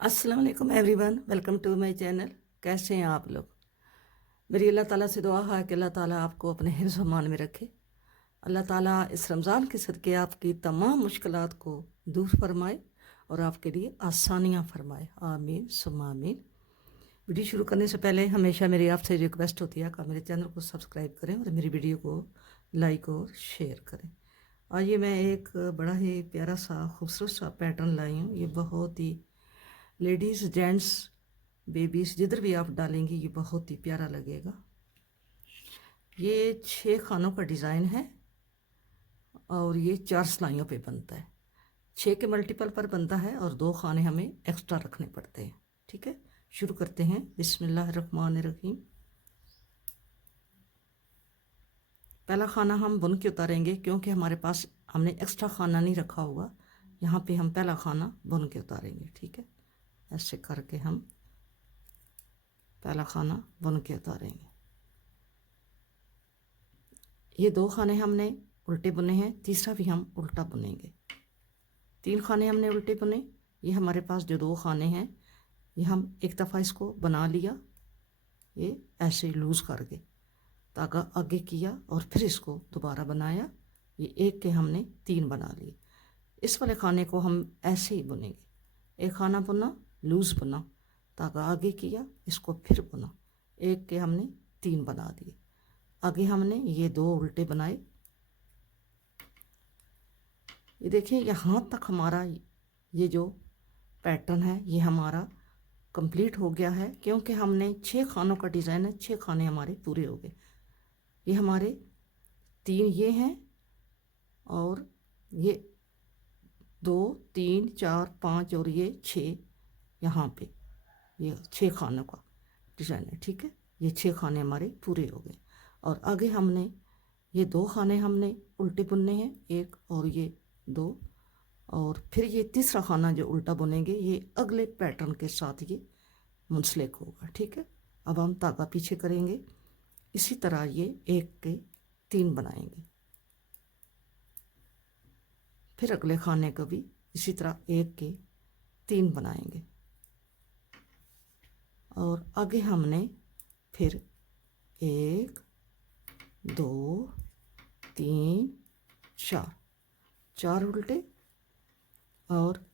अस्सलाम वालेकुम everyone, welcome to my channel. कैसे हैं आप लोग? मेरी अल्लाह ताला से दुआ है कि अल्लाह ताला आपको अपने हिफ्ज़ व अमान में रखे। अल्लाह ताला इस रमज़ान के सदक़े आपकी तमाम मुश्किलात को दूर फरमाए और आपके लिए आसानियाँ फरमाए। आमीन सुम्मा आमीन। वीडियो शुरू करने से पहले हमेशा मेरी आपसे रिक्वेस्ट होती है कि मेरे चैनल को सब्सक्राइब करें और मेरी वीडियो को लाइक और शेयर करें। आइए, मैं एक बड़ा ही प्यारा सा खूबसूरत सा पैटर्न लाई हूँ। ये बहुत ही लेडीज़, जेंट्स, बेबीज़ जिधर भी आप डालेंगी ये बहुत ही प्यारा लगेगा। ये 6 खानों का डिज़ाइन है और ये 4 सिलाइयों पे बनता है। 6 के मल्टीपल पर बनता है और 2 खाने हमें एक्स्ट्रा रखने पड़ते हैं। ठीक है, शुरू करते हैं। बिस्मिल्लाहिर्रहमानिर्रहीम। पहला खाना हम बुन के उतारेंगे क्योंकि हमारे पास हमने एक्स्ट्रा खाना नहीं रखा होगा। यहाँ पे हम पहला खाना बुन के उतारेंगे। ठीक है, ऐसे करके हम पहला खाना बुन के उतारेंगे। ये 2 खाने हमने उल्टे बुने हैं, तीसरा भी हम उल्टा बुनेंगे। 3 खाने हमने उल्टे बुने। ये हमारे पास जो 2 खाने हैं ये हम एक दफ़ा इसको बना लिया, ये ऐसे लूज़ करके धागा आगे किया और फिर इसको दोबारा बनाया। ये एक के हमने 3 बना लिए। इस वाले खाने को हम ऐसे ही बुनेंगे। एक खाना बुना, लूज़ बुना, धागा आगे किया, इसको फिर बुना, एक के हमने 3 बना दिए। आगे हमने ये 2 उल्टे बनाए। ये देखिए, यहाँ तक हमारा ये जो पैटर्न है ये हमारा कंप्लीट हो गया है क्योंकि हमने 6 खानों का डिज़ाइन है। 6 खाने हमारे पूरे हो गए। ये हमारे 3 ये हैं और ये 2, 3, 4, 5 और ये 6 यहाँ पे, ये 6 खानों का डिज़ाइन है। ठीक है, ये 6 खाने हमारे पूरे हो गए और आगे हमने ये 2 खाने हमने उल्टे बुनने हैं, एक और ये 2, और फिर ये तीसरा खाना जो उल्टा बुनेंगे ये अगले पैटर्न के साथ ये मुंसलिक होगा। ठीक है, अब हम धागा पीछे करेंगे। इसी तरह ये एक के 3 बनाएंगे। फिर अगले खाने को भी इसी तरह एक के 3 बनाएंगे और आगे हमने फिर 1, 2, 3, 4 उल्टे और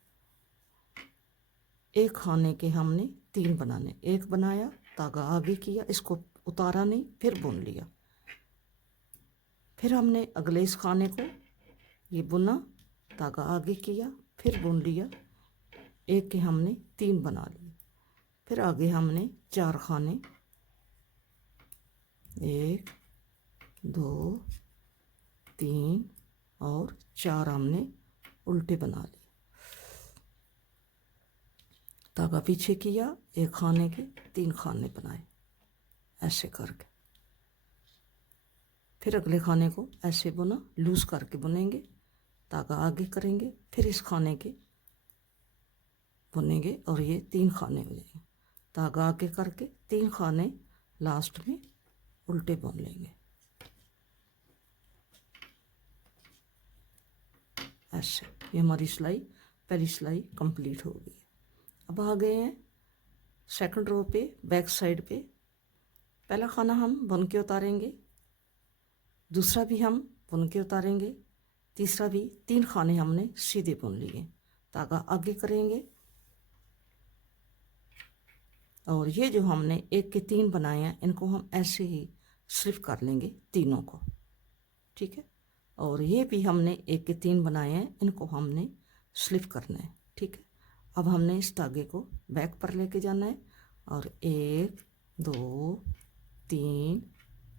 एक खाने के हमने 3 बनाने। एक बनाया, धागा आगे किया, इसको उतारा नहीं, फिर बुन लिया। फिर हमने अगले इस खाने को ये बुना, धागा आगे किया, फिर बुन लिया, एक के हमने 3 बना लिए। फिर आगे हमने 4 खाने, 1, 2, 3 और 4 हमने उल्टे बना लिए। धागा पीछे किया, एक खाने के 3 खाने बनाए ऐसे करके। फिर अगले खाने को ऐसे बुना, लूज़ करके बुनेंगे, धागा आगे करेंगे, फिर इस खाने के बुनेंगे और ये 3 खाने हो जाएंगे। धागा आगे करके 3 खाने लास्ट में उल्टे बुन लेंगे ऐसे। ये हमारी सिलाई, पहली सिलाई कंप्लीट हो गई। अब आ गए हैं सेकंड रो पे, बैक साइड पे। पहला खाना हम बुन के उतारेंगे, दूसरा भी हम बुन के उतारेंगे, तीसरा भी। 3 खाने हमने सीधे बुन लिए, धागा आगे करेंगे और ये जो हमने एक के 3 बनाए हैं इनको हम ऐसे ही स्लिप कर लेंगे तीनों को। ठीक है, और ये भी हमने एक के 3 बनाए हैं, इनको हमने स्लिप करना है। ठीक है, अब हमने इस धागे को बैक पर लेके जाना है और 1, 2, 3,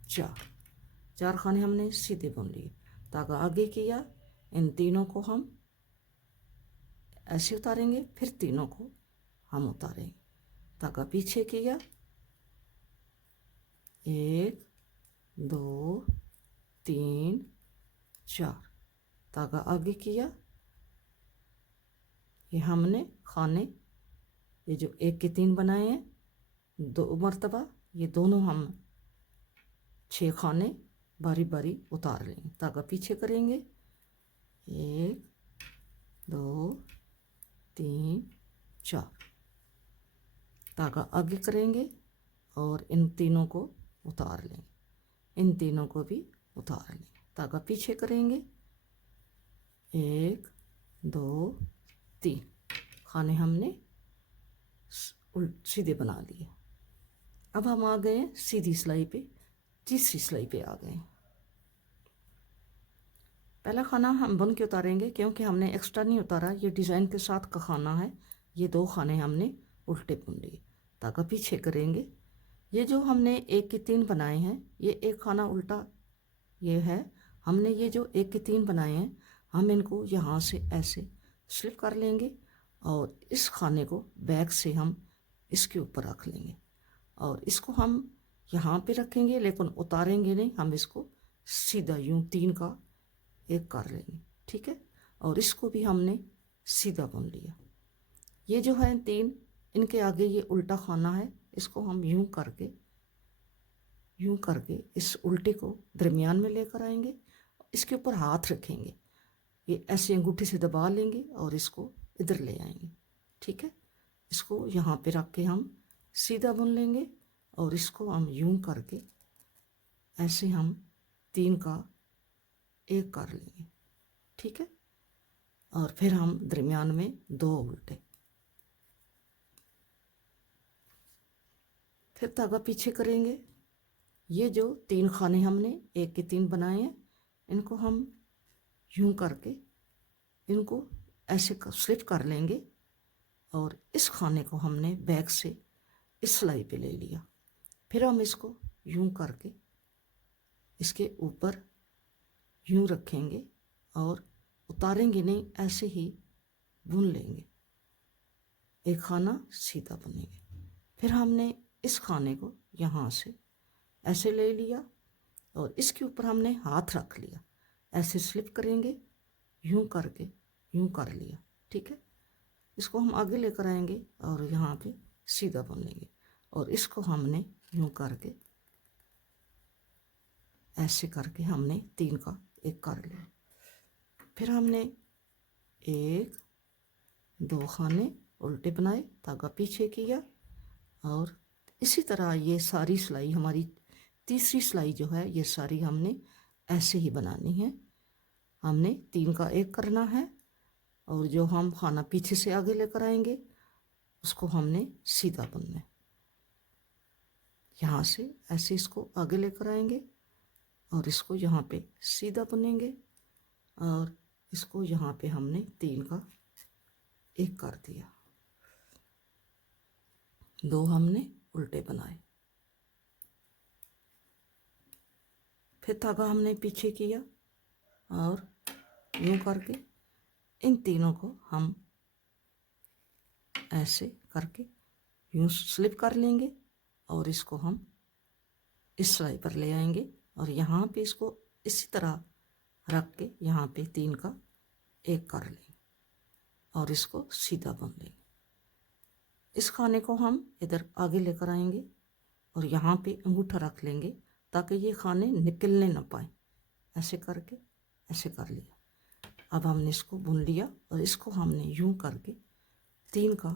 4 खाने हमने सीधे बुन लिए, धागा आगे किया, इन तीनों को हम ऐसे उतारेंगे, फिर तीनों को हम उतारेंगे, धागा पीछे किया, 1, 2, 3, 4, धागा आगे किया। ये हमने खाने, ये जो एक के 3 बनाए हैं 2 मरतबा, ये दोनों हम 6 खाने बारी बारी उतार लेंगे, धागा पीछे करेंगे, 1, 2, 3, 4, धागा आगे करेंगे और इन तीनों को उतार लेंगे, इन तीनों को भी उतार लेंगे। धागा पीछे करेंगे, 1 2 3 खाने हमने सीधे बना लिए। अब हम आ गए सीधी सिलाई पे, तीसरी सिलाई पे आ गए। पहला खाना हम बुन के उतारेंगे क्योंकि हमने एक्स्ट्रा नहीं उतारा, ये डिज़ाइन के साथ का खाना है। ये 2 खाने हमने उल्टे बुन लिए। धागा पीछे करेंगे। ये जो हमने 1 के 3 बनाए हैं, ये एक खाना उल्टा ये है। हमने ये जो 1 के 3 बनाए हैं, हम इनको यहाँ से ऐसे स्लिप कर लेंगे और इस खाने को बैक से हम इसके ऊपर रख लेंगे और इसको हम यहाँ पे रखेंगे, लेकिन उतारेंगे नहीं। हम इसको सीधा यूं 3 का 1 कर लेंगे, ठीक है। और इसको भी हमने सीधा बुन लिया। ये जो है 3, इनके आगे ये उल्टा खाना है, इसको हम यूं करके इस उल्टे को दरमियान में लेकर आएंगे। इसके ऊपर हाथ रखेंगे, ये ऐसे अंगूठे से दबा लेंगे और इसको इधर ले आएंगे, ठीक है। इसको यहाँ पे रख के हम सीधा बुन लेंगे और इसको हम यूं करके ऐसे हम 3 का 1 कर लेंगे, ठीक है। और फिर हम दरमियान में 2 उल्टे, फिर धागा पीछे करेंगे। ये जो 3 खाने हमने 1 के 3 बनाए हैं, इनको हम यूं करके इनको ऐसे स्लिप कर लेंगे और इस खाने को हमने बैक से इस सिलाई पे ले लिया। फिर हम इसको यूं करके इसके ऊपर यूं रखेंगे और उतारेंगे नहीं, ऐसे ही बुन लेंगे। एक खाना सीधा बुनेंगे। फिर हमने इस खाने को यहाँ से ऐसे ले लिया और इसके ऊपर हमने हाथ रख लिया, ऐसे स्लिप करेंगे, यूं करके यूं कर लिया, ठीक है। इसको हम आगे लेकर आएंगे और यहाँ पे सीधा बुन लेंगे और इसको हमने यूं करके ऐसे करके हमने 3 का 1 कर लिया। फिर हमने 1 2 खाने उल्टे बनाए, धागा पीछे किया और इसी तरह ये सारी सिलाई हमारी तीसरी सिलाई जो है, ये सारी हमने ऐसे ही बनानी है। हमने 3 का 1 करना है और जो हम खाना पीछे से आगे लेकर आएंगे उसको हमने सीधा बुनना है। यहाँ से ऐसे इसको आगे लेकर आएंगे और इसको यहाँ पे सीधा बुनेंगे और इसको यहाँ पे हमने 3 का 1 कर दिया। 2 हमने उल्टे बनाए। फिर धागा हमने पीछे किया और यूं करके इन तीनों को हम ऐसे करके यूं स्लिप कर लेंगे और इसको हम इस सिलाई पर ले आएंगे और यहाँ पे इसको इसी तरह रख के यहाँ पे 3 का 1 कर लेंगे और इसको सीधा बुन लेंगे। इस खाने को हम इधर आगे लेकर आएंगे और यहाँ पे अंगूठा रख लेंगे ताकि ये खाने निकलने ना पाए। ऐसे करके ऐसे कर लिया। अब हमने इसको बुन लिया और इसको हमने यूं करके 3 का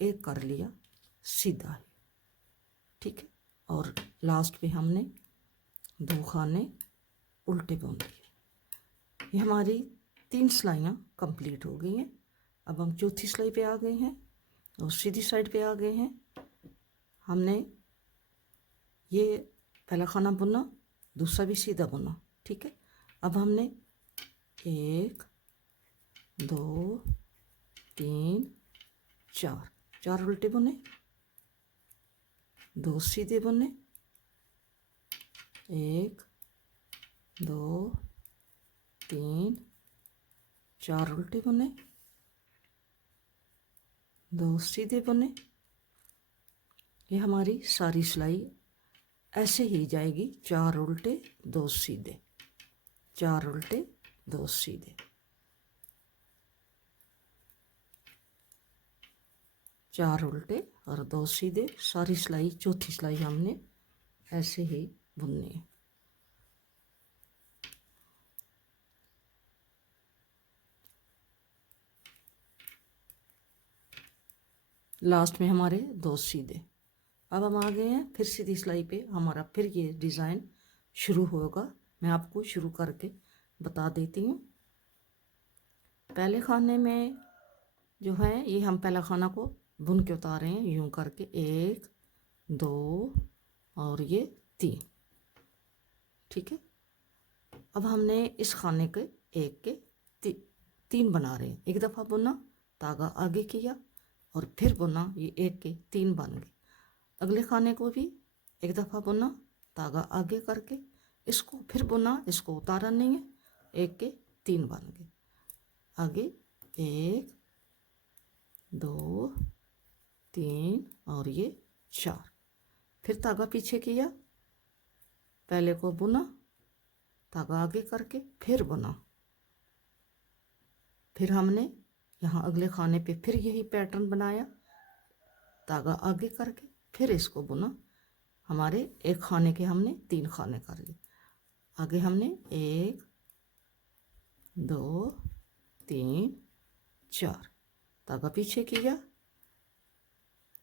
1 कर लिया सीधा ही, ठीक है। और लास्ट पे हमने 2 खाने उल्टे बुन लिए। ये हमारी 3 सिलाइयाँ कंप्लीट हो गई हैं। अब हम चौथी सिलाई पे आ गए हैं और सीधी साइड पे आ गए हैं। हमने ये पहला खाना बुना, दूसरा भी सीधा बुना, ठीक है। अब हमने 1 2 3 4 उल्टे बुने, 2 सीधे बुने, 1 2 3 4 उल्टे बुने, 2 सीधे बुने। ये हमारी सारी सिलाई ऐसे ही जाएगी, 4 उल्टे 2 सीधे, 4 उल्टे 2 सीधे, 4 उल्टे और 2 सीधे। सारी सिलाई चौथी सिलाई हमने ऐसे ही बुननी है। लास्ट में हमारे 2 सीधे। अब हम आ गए हैं फिर सीधी सिलाई पे, हमारा फिर ये डिज़ाइन शुरू होगा। मैं आपको शुरू करके बता देती हूँ। पहले खाने में जो है ये हम पहला खाना को बुन के उतारे हैं यूं करके, 1 2 और ये 3। ठीक है। अब हमने इस खाने के 1 के 3 बना रहे हैं। एक दफ़ा बुना, धागा आगे किया और फिर बुना, ये 1 के 3 बन गए। अगले खाने को भी एक दफ़ा बुना, धागा आगे करके इसको फिर बुना, इसको उतारा नहीं है, 1 के 3 बन गए। आगे 1 2 3 और ये 4। फिर धागा पीछे किया, पहले को बुना, धागा आगे करके फिर बुना। फिर हमने यहाँ अगले खाने पे फिर यही पैटर्न बनाया, धागा आगे करके फिर इसको बुना। हमारे एक खाने के हमने 3 खाने कर लिए। आगे हमने 1 2 3 4, धागा पीछे किया,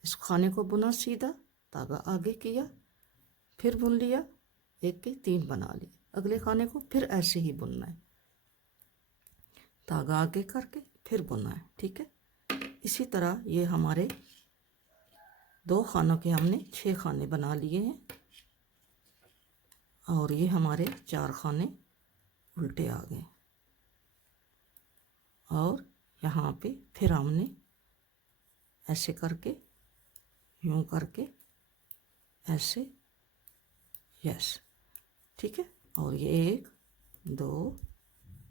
इस खाने को बुना सीधा, धागा आगे किया, फिर बुन लिया, 1 के 3 बना लिए। अगले खाने को फिर ऐसे ही बुनना है, धागा आगे करके फिर बुनना है। ठीक है। इसी तरह ये हमारे 2 खानों के हमने 6 खाने बना लिए हैं और ये हमारे 4 खाने उल्टे आ गए। और यहाँ पे फिर हमने ऐसे करके यूं करके ऐसे, यस। ठीक है। और ये 1 2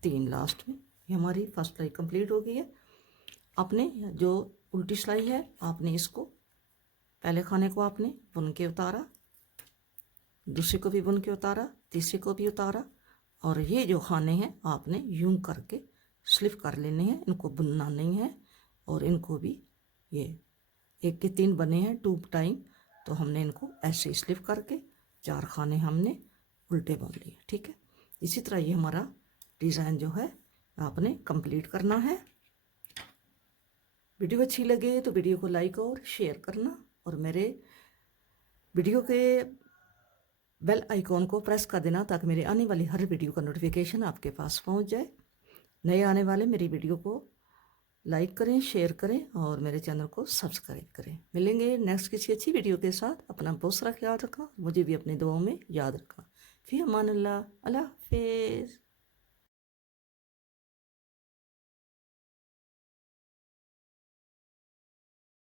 3 लास्ट में ये हमारी फर्स्ट सिलाई कंप्लीट हो गई है। आपने जो उल्टी सिलाई है, आपने इसको पहले खाने को आपने बुन के उतारा, दूसरे को भी बुन के उतारा, तीसरे को भी उतारा, और ये जो खाने हैं आपने यूं करके स्लिप कर लेने हैं, इनको बुनना नहीं है। और इनको भी ये 1 के 3 बने हैं 2 टाइम, तो हमने इनको ऐसे स्लिप करके 4 खाने हमने उल्टे बुन लिए। ठीक है। इसी तरह ये हमारा डिज़ाइन जो है आपने कंप्लीट करना है। वीडियो अच्छी लगे तो वीडियो को लाइक और शेयर करना, और मेरे वीडियो के बेल आइकॉन को प्रेस कर देना ताकि मेरे आने वाली हर वीडियो का नोटिफिकेशन आपके पास पहुंच जाए। नए आने वाले मेरी वीडियो को लाइक करें, शेयर करें और मेरे चैनल को सब्सक्राइब करें। मिलेंगे नेक्स्ट किसी अच्छी वीडियो के साथ। अपना बहुत सारा ख्याल रखना, मुझे भी अपनी दुआओं में याद रखना। फिर अमान अल्लाह, अल्लाह हाफिज़।